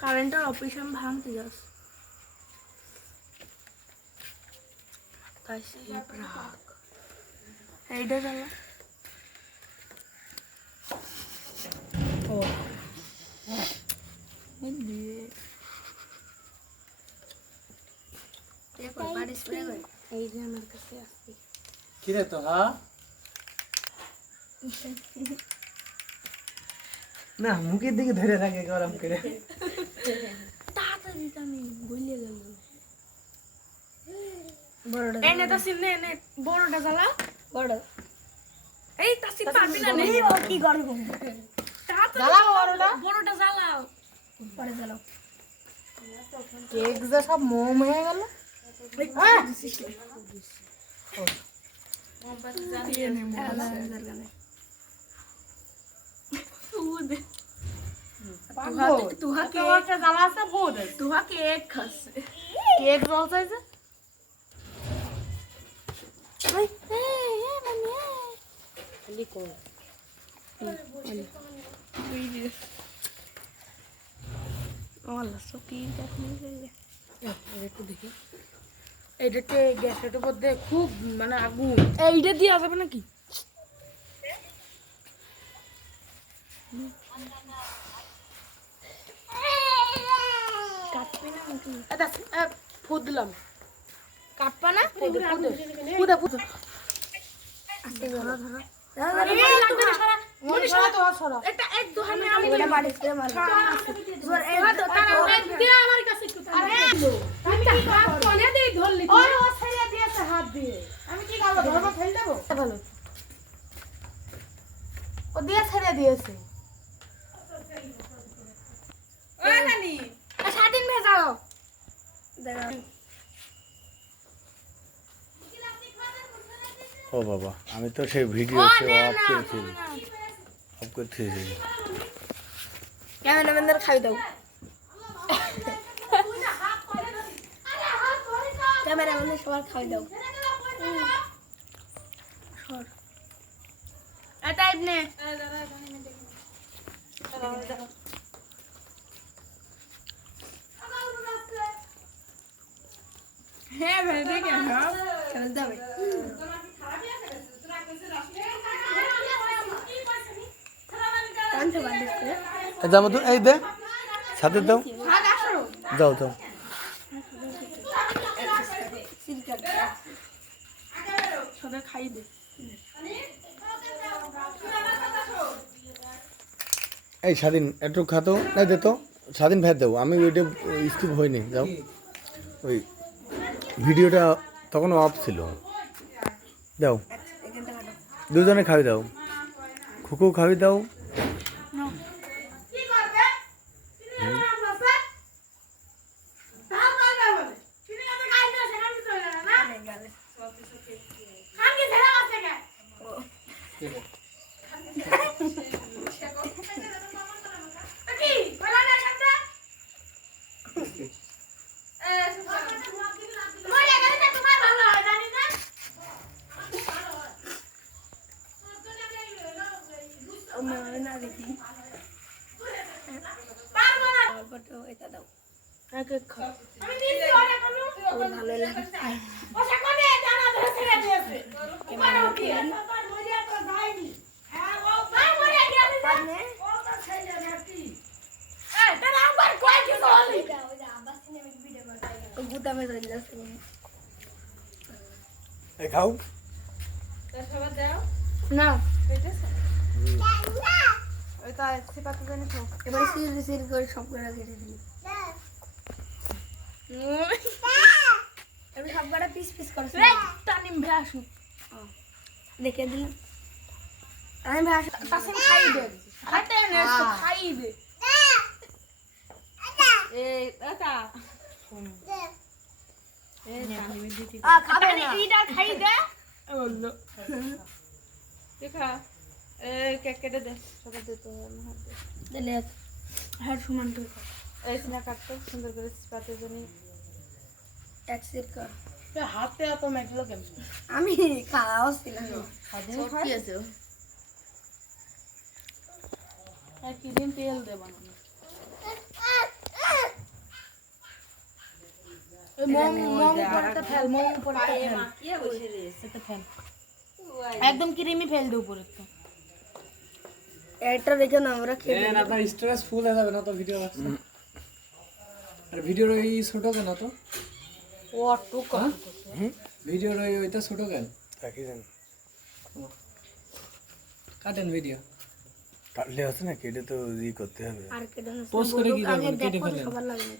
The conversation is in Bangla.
কারেন্টের অফিস আমি ভাঙতে যাস তাই সেই রাগ এইটা জ্বালা ও দিয়ে দেখো বাড়ি স্প্রে করে এই যে আমার কাছে আসছে কি রে তো হ্যাঁ না মুখের দিকে ধরে রাখে গরম করে তাড়াতাড়ি আমি গলিয়ে গেল বড়টা এই নেতা সিনে নে বড়টা জ্বালা বড় এই তাসি পারবি না নে কি গরম জ্বালাও বড়টা জ্বালাও পরে জ্বালাও কেক যে সব মোম হয়ে গেল হ্যাঁ तुहा केक खासे কেক জ্বলছে এইটাতে গ্যাসের উপর দিয়ে খুব মানে আগুন এইটা দিয়ে যাবে নাকি কাটবে না নাকি ফুট দিলাম কাটবা না ফুদা ফুদা আস্তে ধরো ধরো এটা এক দুহানে আমি এটা বাড়ি স্প্রে মারব জোর এই তো তারা দে আমার কাছে একটু আরে আমি হাত কোনে দেই ধরলি ওরে ও ছেড়ে দিয়েছে হাত দিয়ে আমি কি করব ধর্ম ফেল দেব ভালো ও দিয়ে ছেড়ে দিয়েছে ও নানি স্বাধীন ভেজাও দেখা ও বাবা আমি তো সেই ভিডিও সে অফ করতে ক্যামেরাম্যানদের খাই দাও ক্যামেরাম্যানদের সবার খাই দাও সর এটা ইবনে হ্যাঁ ভাই দেখে হ্যাঁ চল যাবে যাবো তো এই দে সাথে দাও যাও যাও সবাই খাই দে এই স্বাধীন একটু খাতো নাই দে তো স্বাধীন ভেদ দাও আমি ওইটা স্কিপ হয়নি যাও ওই ভিডিওটা তখন অফ ছিল দাও দুজনে খাবি দাও খুকু খাবি দাও ভালো লাগে খাও না ওইটা সিপাতে জানি তো এবার সিল সিল করে সব করে কেটে দিই এবার সব করে পিস পিস করে টানিম ভাসু দেখে দিলাম আমি ভাসু তাসিম খাই দে হাতে নে খাই দে এই এটা খাবে না ইটা খাই দে বললো দেখা এই কেক কেটে দে সবাই দে তো হাত দে দিলে হ্যাঁ সমান তো এই সিনা কাটতো সুন্দর করে সিপাতে জানি এক সেট কর হাতে এত মেটলো কেমন আমি খাওয়া ছিল কি আছে আর কি দিন তেল দে বানানো মম মম উপরেতে ফেল মম উপরেতে ফেল মাখিয়ে বসে রয়েছে এতে ফেল একদম ক্রিমি ফেল দে উপরেতে এটা রেখে না আমরা খেয়ে দেন আপনার স্টোরেজ ফুল হয়ে যাবে না তো ভিডিও আছে আর ভিডিওর ওই ছোট কেন তো ও টুক ভিডিওর ওইটা ছোট কেন রাখি দেন কাটেন ভিডিও কাটলে আছে না কেটে তো ই করতে হবে আর কেটে না পোস্ট করে কি করবেন কেটে ফেলেন সবার লাগে